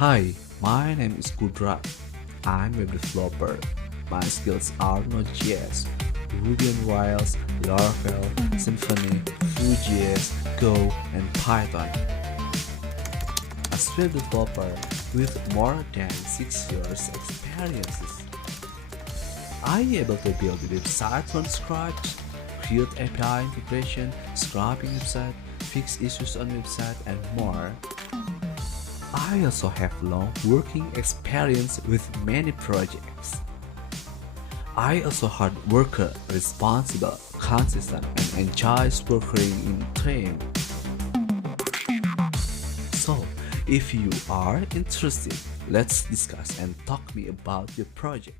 Hi, my name is Qudrat. I'm a developer. My skills are Node.js, Ruby on Rails, Laravel, Symfony, Vue JS, Go, and Python. A web developer with more than 6 years experiences. I'm able to build websites from scratch, create API integration, scrapping website, fix issues on website, and more. I also have long working experience with many projects. I also hard worker, responsible, consistent, and enjoys working in team. So, if you are interested, let's discuss and talk me about your project.